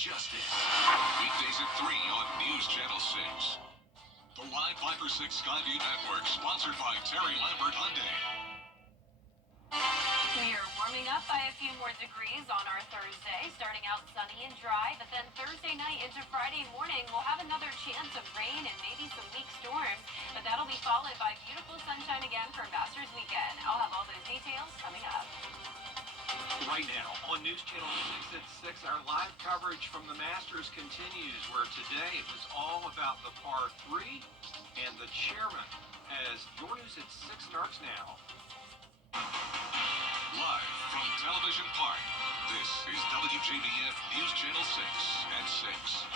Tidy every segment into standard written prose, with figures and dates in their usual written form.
Justice. Weekdays at 3 on News Channel 6. The live 5 for 6 Skyview Network, sponsored by Terry Lambert Hyundai. We are warming up by a few more degrees on our Thursday, starting out sunny and dry, but then Thursday night into Friday morning, we'll have another chance of rain and maybe some weak storms, but that'll be followed by beautiful sunshine again for Masters weekend. I'll have all those details coming up. Right now on News Channel 6 at 6, our live coverage from the Masters continues, where today it was all about the par 3 and the chairman, as your News at 6 starts now. Live from Television Park, this is WJBF News Channel 6 at 6.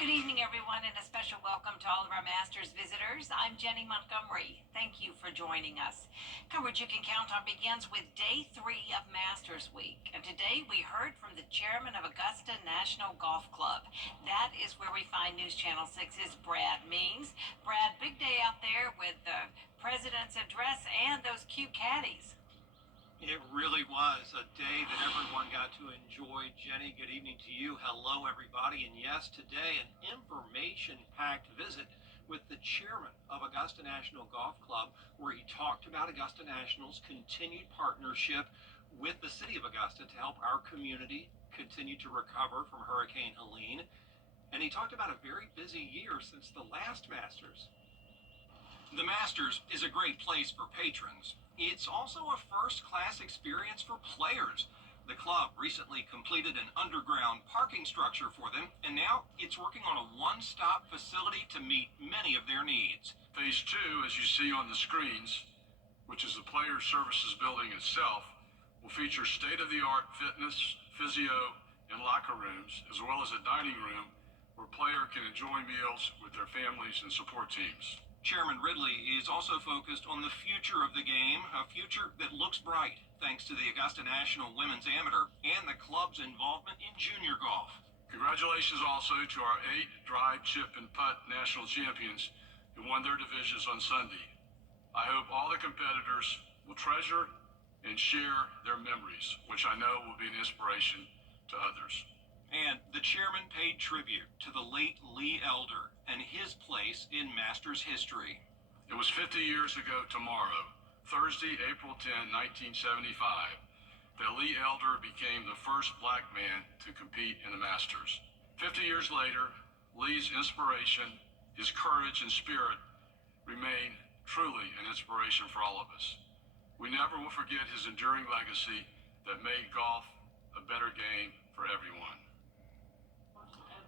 Good evening, everyone, and a special welcome to all of our Masters visitors. I'm Jenny Montgomery. Thank you for joining us. Coverage you can count on begins with Day 3 of Masters Week. And today we heard from the chairman of Augusta National Golf Club. That is where we find News Channel 6's Brad Means. Brad, big day out there with the president's address and those cute caddies. It really was a day that everyone got to enjoy. Jenny, good evening to you. Hello, everybody. And yes, today an information-packed visit with the chairman of Augusta National Golf Club, where he talked about Augusta National's continued partnership with the city of Augusta to help our community continue to recover from Hurricane Helene. And he talked about a very busy year since the last Masters. The Masters is a great place for patrons. It's also a first-class experience for players. The club recently completed an underground parking structure for them, and now it's working on a one-stop facility to meet many of their needs. Phase 2, as you see on the screens, which is the Player Services building itself, will feature state-of-the-art fitness, physio, and locker rooms, as well as a dining room where player can enjoy meals with their families and support teams. Chairman Ridley is also focused on the future of the game, a future that looks bright thanks to the Augusta National Women's Amateur and the club's involvement in junior golf. Congratulations also to our 8 drive, chip, and putt national champions who won their divisions on Sunday. I hope all the competitors will treasure and share their memories, which I know will be an inspiration to others. And the chairman paid tribute to the late Lee Elder and his place in Masters history. It was 50 years ago tomorrow, Thursday, April 10, 1975, that Lee Elder became the first black man to compete in the Masters. 50 years later, Lee's inspiration, his courage and spirit remain truly an inspiration for all of us. We never will forget his enduring legacy that made golf a better game for everyone.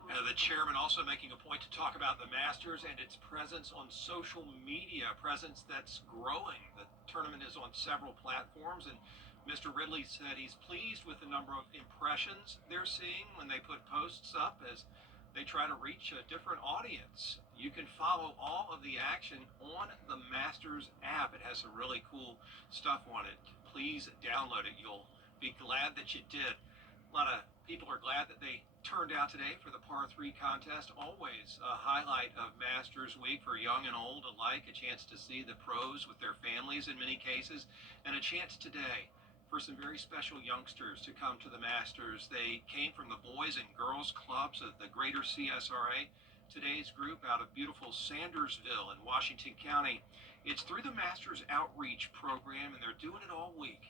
The chairman also making a point to talk about the Masters and its presence on social media, a presence that's growing. The tournament is on several platforms, and Mr. Ridley said he's pleased with the number of impressions they're seeing when they put posts up as they try to reach a different audience. You can follow all of the action on the Masters app. It has some really cool stuff on it. Please download it. You'll be glad that you did. A lot of people are glad that they turned out today for the par 3 contest. Always a highlight of Masters Week for young and old alike. A chance to see the pros with their families in many cases, and a chance today for some very special youngsters to come to the Masters. They came from the Boys and Girls Clubs of the Greater CSRA. Today's group out of beautiful Sandersville in Washington County. It's through the Masters Outreach Program, and they're doing it all week.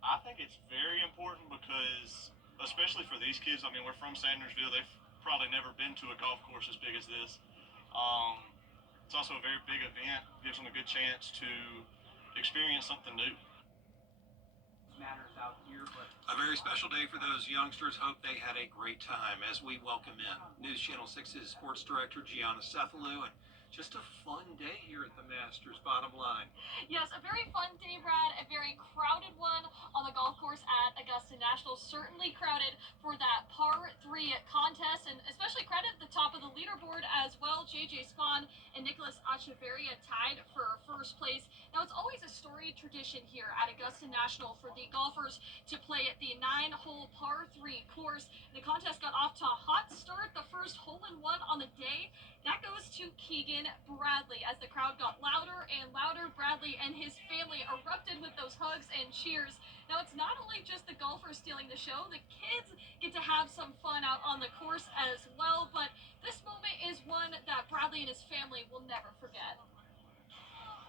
I think it's very important because, especially for these kids, I mean, we're from Sandersville. They've probably never been to a golf course as big as this. It's also a very big event. Gives them a good chance to experience something new. Matters out here, but a very special day for those youngsters. Hope they had a great time as we welcome in News Channel 6's sports director Gianna Cephalou, and just a fun day here at the Masters, bottom line. Yes, a very fun day, Brad. A very crowded one on the golf course at Augusta National. Certainly crowded for that par 3 contest, and especially crowded at the top of the leaderboard as well. J.J. Spawn and Nicholas Echeverria tied for first place. Now, it's always a storied tradition here at Augusta National for the golfers to play at the 9-hole par 3 course. The contest got off to a hot start. The first hole-in-one on the day, that goes to Keegan in Bradley. As the crowd got louder and louder, Bradley and his family erupted with those hugs and cheers. Now, it's not only just the golfers stealing the show, the kids get to have some fun out on the course as well, but this moment is one that Bradley and his family will never forget.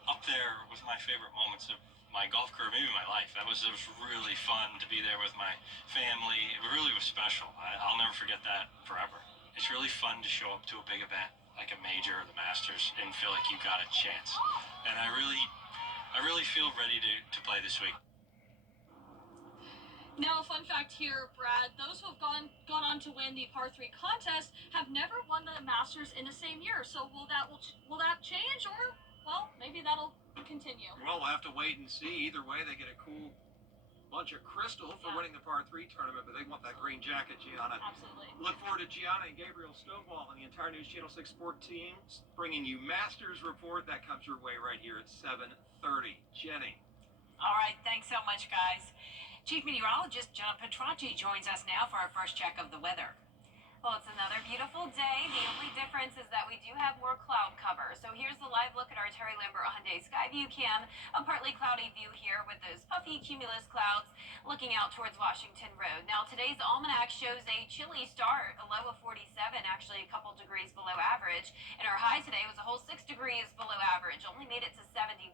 Up there with my favorite moments of my golf career, maybe my life. It was really fun to be there with my family. It really was special. I'll never forget that forever. It's really fun to show up to a big event like a major or the Masters and feel like you got a chance. And I really feel ready to play this week. Now, a fun fact here, Brad, those who have gone on to win the par 3 contest have never won the Masters in the same year. So will that change, or well, maybe that'll continue? Well, we'll have to wait and see. Either way, they get a cool bunch of crystal for winning the par 3 tournament, but they want that green jacket, Gianna. Absolutely. Look forward to Gianna and Gabriel Stovall and the entire News Channel 6 Sport team bringing you Masters Report. That comes your way right here at 7:30. Jenny. All right, thanks so much, guys. Chief Meteorologist John Petracci joins us now for our first check of the weather. Well, it's another beautiful day. The only difference is that we do have more cloud cover. So here's the live look at our Terry Lambert Hyundai Skyview cam. A partly cloudy view here with those puffy cumulus clouds looking out towards Washington Road. Now, today's almanac shows a chilly start, a low of 47, actually a couple degrees below average. And our high today was a whole 6 degrees below average, only made it to 71.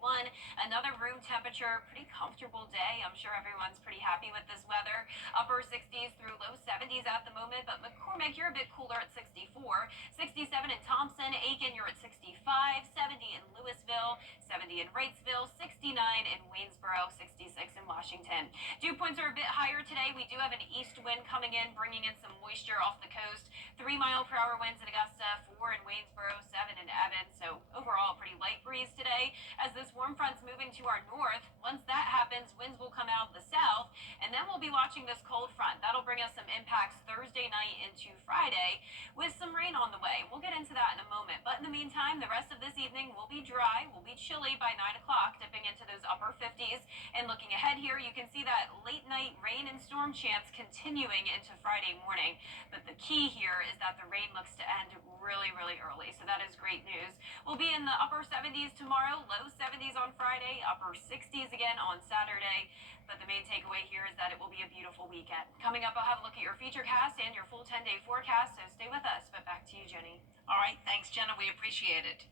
Another room temperature, pretty comfortable day. I'm sure everyone's pretty happy with this weather. Upper 60s through low 70s at the moment, but McCormick, you're a bit cooler at 64. 67 in Thompson. Aiken, you're at 65. 70 in Louisville. 70 in Wrightsville. 69 in Waynesboro. 66 in Washington. Dew points are a bit higher today. We do have an east wind coming in, bringing in some moisture off the coast. 3-mile-per-hour winds in Augusta. 4 in Waynesboro. 7 in Evans. So overall, a pretty light breeze today. As this warm front's moving to our north, once that happens, winds will come out of the south, and then we'll be watching this cold front. That'll bring us some impacts Thursday night into Friday with some rain on the way. We'll get into that in a moment. But in the meantime, the rest of this evening will be dry, will be chilly by 9 o'clock, dipping into those upper 50s. And looking ahead here, you can see that late night rain and storm chance continuing into Friday morning. But the key here is that the rain looks to end really, really early. So that is great news. We'll be in the upper 70s tomorrow, low 70s on Friday, upper 60s again on Saturday. But the main takeaway here is that it will be a beautiful weekend. Coming up, I'll have a look at your feature cast and your full 10-day forecast, so stay with us. But back to you, Jenny. All right, thanks, Jenna. We appreciate it.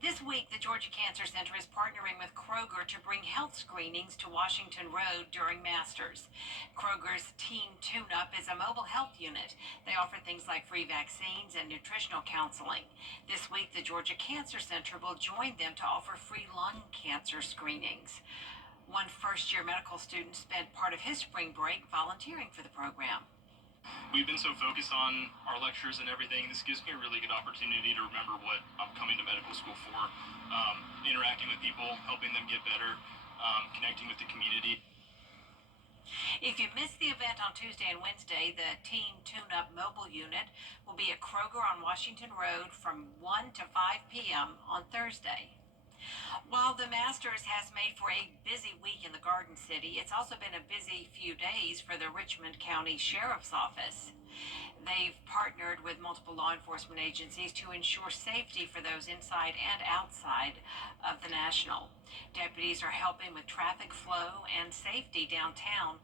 This week, the Georgia Cancer Center is partnering with Kroger to bring health screenings to Washington Road during Masters. Kroger's Teen Tune-Up is a mobile health unit. They offer things like free vaccines and nutritional counseling. This week, the Georgia Cancer Center will join them to offer free lung cancer screenings. One first-year medical student spent part of his spring break volunteering for the program. We've been so focused on our lectures and everything. This gives me a really good opportunity to remember what I'm coming to medical school for. Interacting with people, helping them get better, connecting with the community. If you missed the event on Tuesday and Wednesday, the Teen Tune-Up mobile unit will be at Kroger on Washington Road from 1 to 5 p.m. on Thursday. While the Masters has made for a busy week in the Garden City, it's also been a busy few days for the Richmond County Sheriff's Office. They've partnered with multiple law enforcement agencies to ensure safety for those inside and outside of the National. Deputies are helping with traffic flow and safety downtown,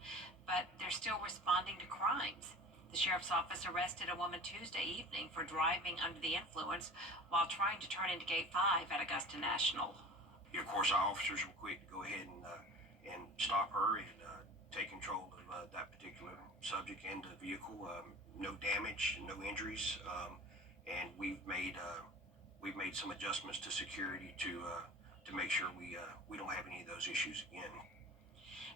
but they're still responding to crimes. The Sheriff's Office arrested a woman Tuesday evening for driving under the influence while trying to turn into Gate 5 at Augusta National. Of course, our officers were quick to go ahead and stop her and take control of that particular subject and the vehicle. No damage, no injuries, and we've made some adjustments to security to make sure we don't have any of those issues again.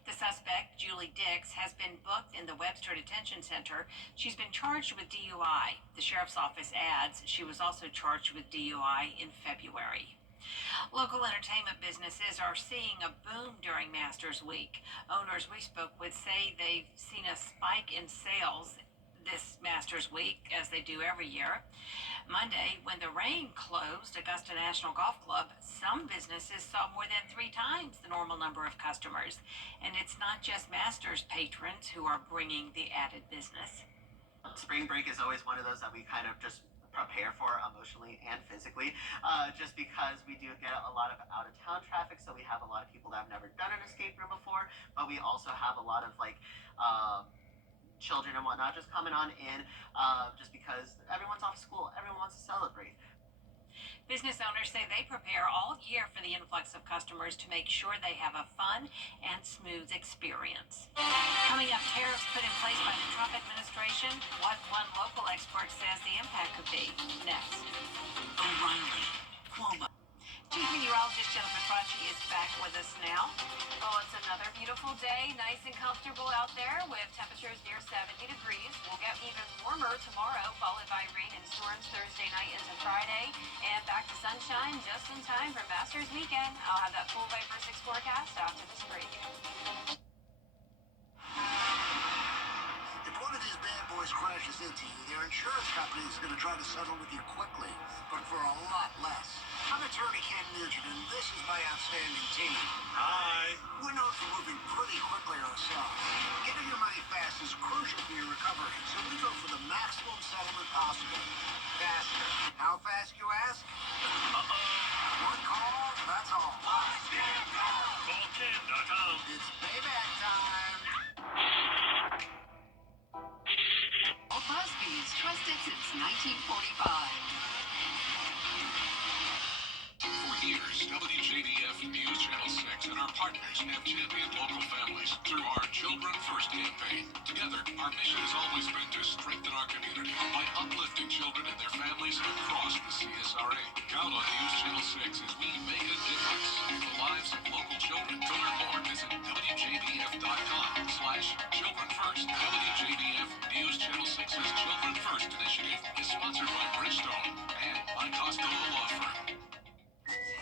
The suspect, Julie Dix, has been booked in the Webster Detention Center. She's been charged with DUI. The Sheriff's Office adds she was also charged with DUI in February. Local entertainment businesses are seeing a boom during Masters Week. Owners we spoke with say they've seen a spike in sales this Masters Week, as they do every year. Monday, when the rain closed Augusta National Golf Club, some businesses saw more than 3 times the normal number of customers. And it's not just Masters patrons who are bringing the added business. Spring break is always one of those that we kind of just prepare for emotionally and physically, just because we do get a lot of out-of-town traffic, so we have a lot of people that have never done an escape room before, but we also have a lot of children and whatnot just coming on in, just because everyone's off school, everyone wants to celebrate. Business owners say they prepare all year for the influx of customers to make sure they have a fun and smooth experience. Coming up, tariffs put in place by the Trump administration, what one local expert says the impact could be. Next. O'Reilly, Cuomo. Chief meteorologist Jennifer Crotchy is back with us now. Well, it's another beautiful day, nice and comfortable out there with temperatures near 70 degrees. We'll get even warmer tomorrow, followed by rain and storms Thursday night into Friday, and back to sunshine just in time for Masters weekend. I'll have that full Viper 6 forecast after this break. If one of these bad boys crashes into you, their insurance company is going to try to settle with you quickly, but for a lot less. I'm attorney Ken Nugent, and this is my outstanding team. Hi. We're known for moving pretty quickly ourselves. Getting your money fast is crucial for your recovery, so we go for the maximum settlement possible. Faster. How fast, you ask? One call, that's all. CallKen.com. It's payback time. Old Busby's, trusted since 1945. For years, WJBF News Channel 6 and our partners have championed local families through our Children First campaign. Together, our mission has always been to strengthen our community by uplifting children and their families across the CSRA. Count on News Channel 6 as we make a difference in the lives of local children. To learn more, visit WJBF.com/Children First. WJBF News Channel 6's Children First initiative is sponsored by Bridgestone and by Costello Law Firm.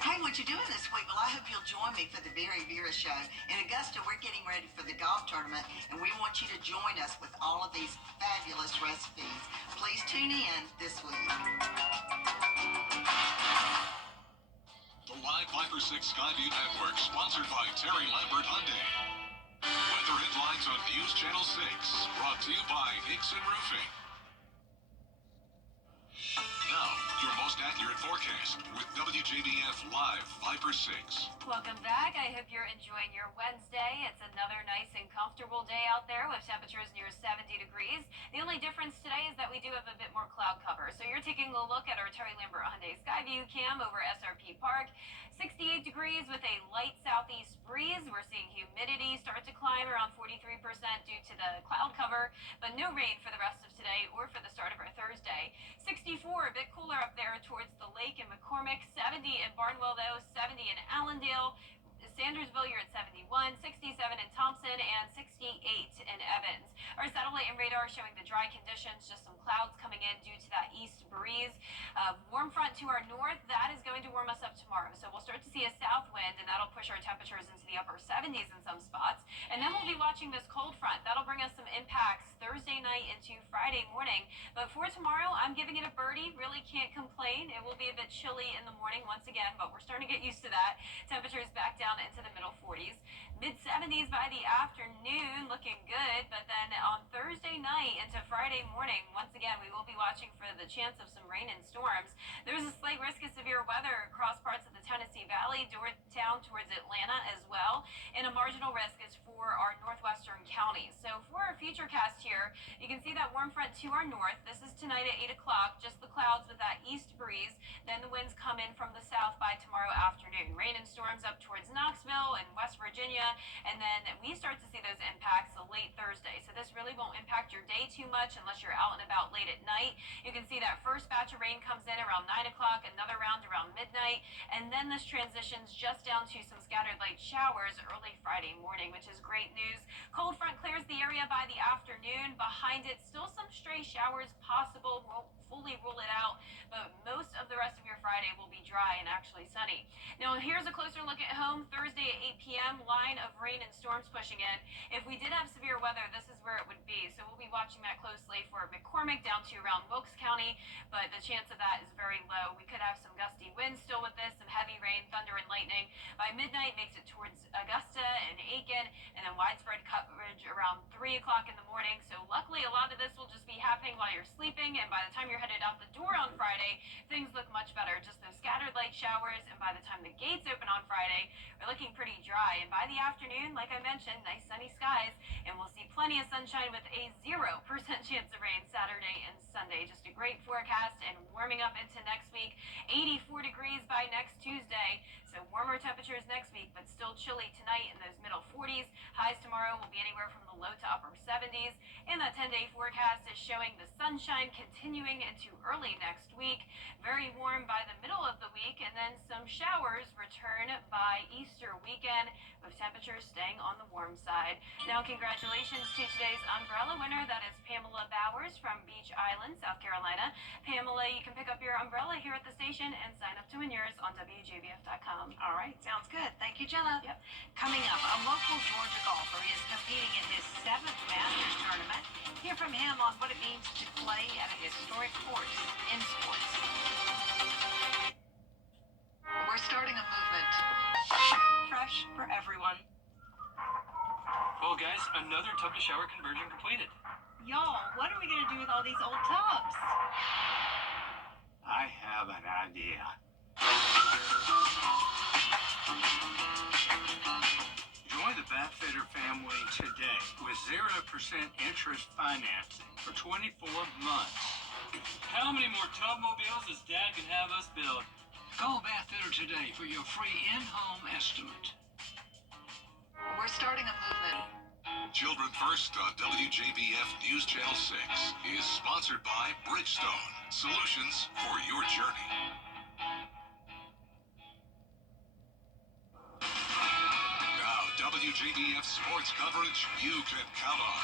Hey, what you doing this week? Well, I hope you'll join me for the Vera Show. In Augusta, we're getting ready for the golf tournament, and we want you to join us with all of these fabulous recipes. Please tune in this week. The live Viper 6 Skyview Network, sponsored by Terry Lambert Hyundai. Weather headlines on News Channel 6, brought to you by Hickson Roofing. Now, your most accurate forecast with WJBF Live Viper 6. Welcome back. I hope you're enjoying your Wednesday. It's another nice and comfortable day out there with temperatures near 70 degrees. The only difference today is that we do have a bit more cloud cover. So you're taking a look at our Terry Lambert Hyundai Skyview cam over SRP Park. 68 degrees with a light southeast breeze. We're seeing humidity start to climb around 43% due to the cloud cover, but no rain for the rest of today or for the start of our Thursday. 64, a bit cooler up there towards the lake in McCormick. 70 in Barnwell, though. 70 in Allendale. Sandersville, you're at 71, 67 in Thompson, and 68 in Evans. Our satellite and radar showing the dry conditions, just some clouds coming in due to that east breeze. Warm front to our north, that is going to warm us up tomorrow. So we'll start to see a south wind, and that'll push our temperatures into the upper 70s in some spots. And then we'll be watching this cold front. That'll bring us some impacts Thursday night into Friday morning. But for tomorrow, I'm giving it a birdie. Really can't complain. It will be a bit chilly in the morning once again, but we're starting to get used to that. Temperatures back down into the middle 40s. Mid-70s by the afternoon, looking good. But then on Thursday night into Friday morning, once again, we will be watching for the chance of some rain and storms. There's a slight risk of severe weather across parts of the Tennessee Valley, down towards Atlanta as well. And a marginal risk is for our northwestern counties. So for our future cast here, you can see that warm front to our north. This is tonight at 8 o'clock, just the clouds with that east breeze. Then the winds come in from the south by tomorrow afternoon. Rain and storms up towards Knoxville and West Virginia. And then we start to see those impacts late Thursday. So this really won't impact your day too much unless you're out and about late at night. You can see that first batch of rain comes in around 9 o'clock, another round around midnight. And then this transitions just down to some scattered light showers early Friday morning, which is great news. Cold front clears the area by the afternoon. Behind it, still some stray showers possible. Won't fully rule it out, but most of the rest of your Friday will be dry and actually sunny. Now, here's a closer look at home. Thursday at 8 p.m., line of rain and storms pushing in. If we did have severe weather, this is where it would would be. So we'll be watching that closely for McCormick down to around Wilkes County, but the chance of that is very low. We could have some gusty winds still with this, some heavy rain, thunder, and lightning. By midnight, makes it towards Augusta and Aiken, and then widespread coverage around 3 o'clock in the morning. So luckily, a lot of this will just be happening while you're sleeping, and by the time you're headed out the door on Friday, things look much better. Just those scattered light showers, and by the time the gates open on Friday, we're looking pretty dry. And by the afternoon, like I mentioned, nice sunny skies, and we'll see plenty of sunshine with a 0% chance of rain Saturday and Sunday. Just a great forecast, and warming up into next week. 84 degrees by next Tuesday, so warmer temperatures next week, but still chilly tonight in those middle 40s. Highs tomorrow will be anywhere from the low to upper 70s, and that 10-day forecast is showing the sunshine continuing into early next week. Very warm by the middle of the week, and then some showers return by Easter weekend, with temperatures staying on the warm side. Now, congratulations to today's umbrella winner. That is Pamela Bowers from Beach Island, South Carolina. Pamela, you can pick up your umbrella here at the station and sign up to win yours on WJBF.com. All right, sounds good. Thank you, Jenna. Yep. Coming up, a local Georgia golfer is competing in his 7th Masters tournament. Hear from him on what it means to play at a historic course in sports. We're starting a movement. Fresh for everyone. Well, guys, another tub to shower conversion completed. Y'all, what are we going to do with all these old tubs? I have an idea. Join the Bathfitter family today with 0% interest financing for 24 months. How many more tub mobiles does Dad can have us build? Call Bathfitter today for your free in-home estimate. We're starting a movement. Children First on WJBF News Channel 6 is sponsored by Bridgestone, solutions for your journey. Now, WJBF sports coverage you can count on.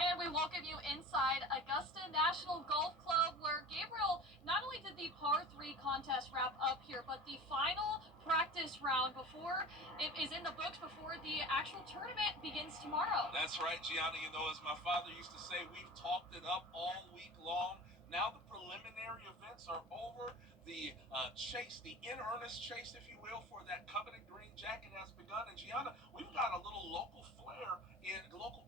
And we welcome you inside Augusta National Golf Club, where Gabriel, not only did the par 3 contest wrap up here, but the final practice round before it is in the books before the actual tournament begins tomorrow. That's right, Gianna. You know, as my father used to say, we've talked it up all week long. Now the preliminary events are over. The chase, the in-earnest chase, if you will, for that coveted green jacket has begun. And Gianna, we've got a little local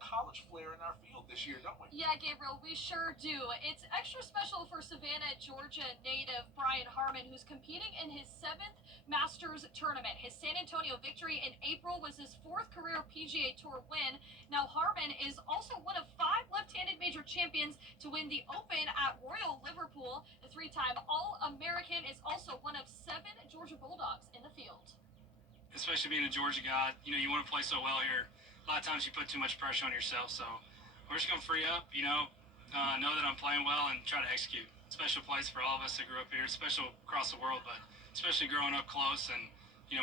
college flair in our field this year, don't we? Yeah, Gabriel, we sure do. It's extra special for Savannah, Georgia native Brian Harmon, who's competing in his 7th Masters tournament. His San Antonio victory in April was his 4th career PGA Tour win. Now, Harmon is also one of 5 left-handed major champions to win the Open at Royal Liverpool. The 3-time All-American is also one of 7 Georgia Bulldogs in the field. Especially being a Georgia guy, you want to play so well here. A lot of times you put too much pressure on yourself, so we're just going to free up, know that I'm playing well and try to execute. Special place for all of us that grew up here, special across the world, but especially growing up close and,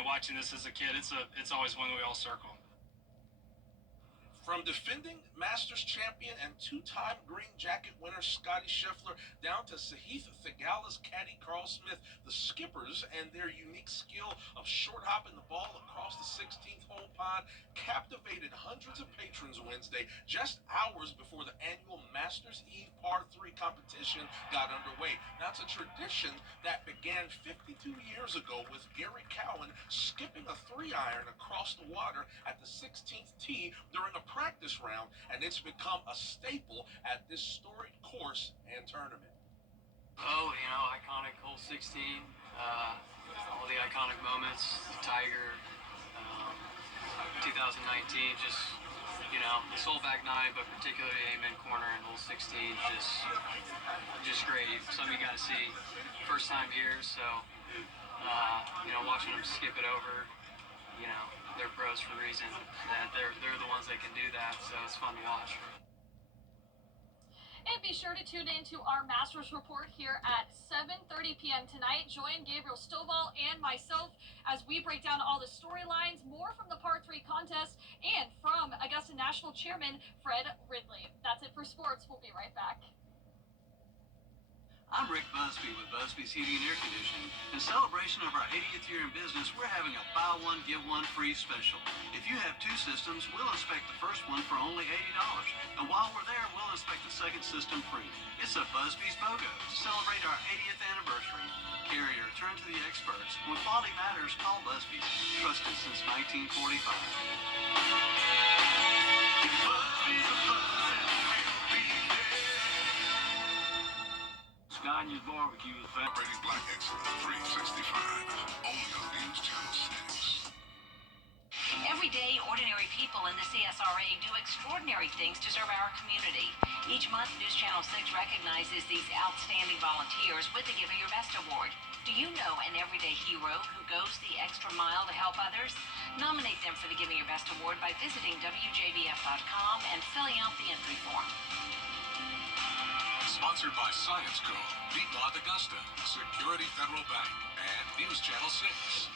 watching this as a kid, it's always one we all circle. From defending Masters champion and 2-time green jacket winner Scotty Scheffler down to Sahith Theegala's caddy Carl Smith, the skippers and their unique skill of short hopping the ball across the 16th hole pond captivated hundreds of patrons Wednesday, just hours before the annual Masters Eve Par 3 competition got underway. Now, it's a tradition that began 52 years ago with Gary Cowan skipping a 3-iron across the water at the 16th tee during a practice round, and it's become a staple at this storied course and tournament. Oh, iconic hole 16, all the iconic moments, Tiger, 2019, just, the Soulback 9, but particularly Amen Corner and hole 16, just great. Something you got to see first time here, so, watching them skip it over, they're pros for a reason, that they're the ones that can do that, so it's fun to watch. And be sure to tune in to our Masters Report here at 7:30 p.m. tonight. Join Gabriel Stovall and myself as we break down all the storylines, more from the Par 3 contest, and from Augusta National Chairman Fred Ridley. That's it for sports. We'll be right back. I'm Rick Busby with Busby's Heating and Air Conditioning. In celebration of our 80th year in business, we're having a buy one, get one free special. If you have two systems, we'll inspect the first one for only $80. And while we're there, we'll inspect the second system free. It's a Busby's BOGO to celebrate our 80th anniversary. Carrier, turn to the experts. When quality matters, call Busby's. Trusted since 1945. Scotty's Barbecue is Celebrating Black Excellence 365, only on News Channel 6. Every day, ordinary people in the CSRA do extraordinary things to serve our community. Each month, News Channel 6 recognizes these outstanding volunteers with the Giving Your Best Award. Do you know an everyday hero who goes the extra mile to help others? Nominate them for the Giving Your Best Award by visiting WJBF.com and filling out the entry form. Sponsored by Science Co., Piedmont Augusta, Security Federal Bank, and News Channel 6.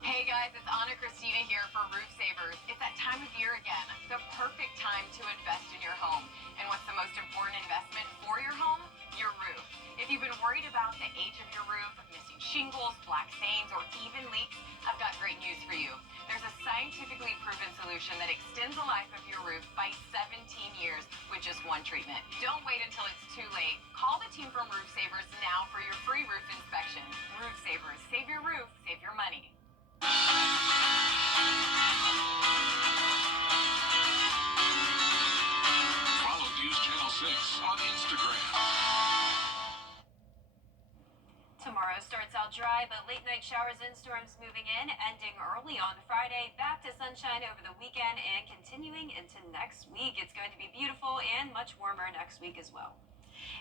Hey guys, it's Anna Christina here for Roof Savers. It's that time of year again, the perfect time to invest in your home. And what's the most important investment for your home? Your roof. If you've been worried about the age of your roof, missing shingles, black stains, or even leaks, I've got great news for you. There's a scientifically proven solution that extends the life of your roof by 17 years with just one treatment. Don't wait until it's too late. Call the team from Roof Savers now for your free roof inspection. Roof Savers, save your roof, save your money. Follow News Channel 6 on Instagram. Tomorrow starts out dry, but late night showers and storms moving in, ending early on Friday, back to sunshine over the weekend, and continuing into next week. It's going to be beautiful and much warmer next week as well.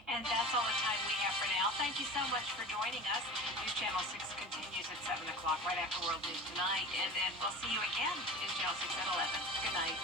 And that's all the time we have for now. Thank you so much for joining us. News Channel 6 continues at 7 o'clock right after World News Tonight. And then we'll see you again, News Channel 6 at 11. Good night.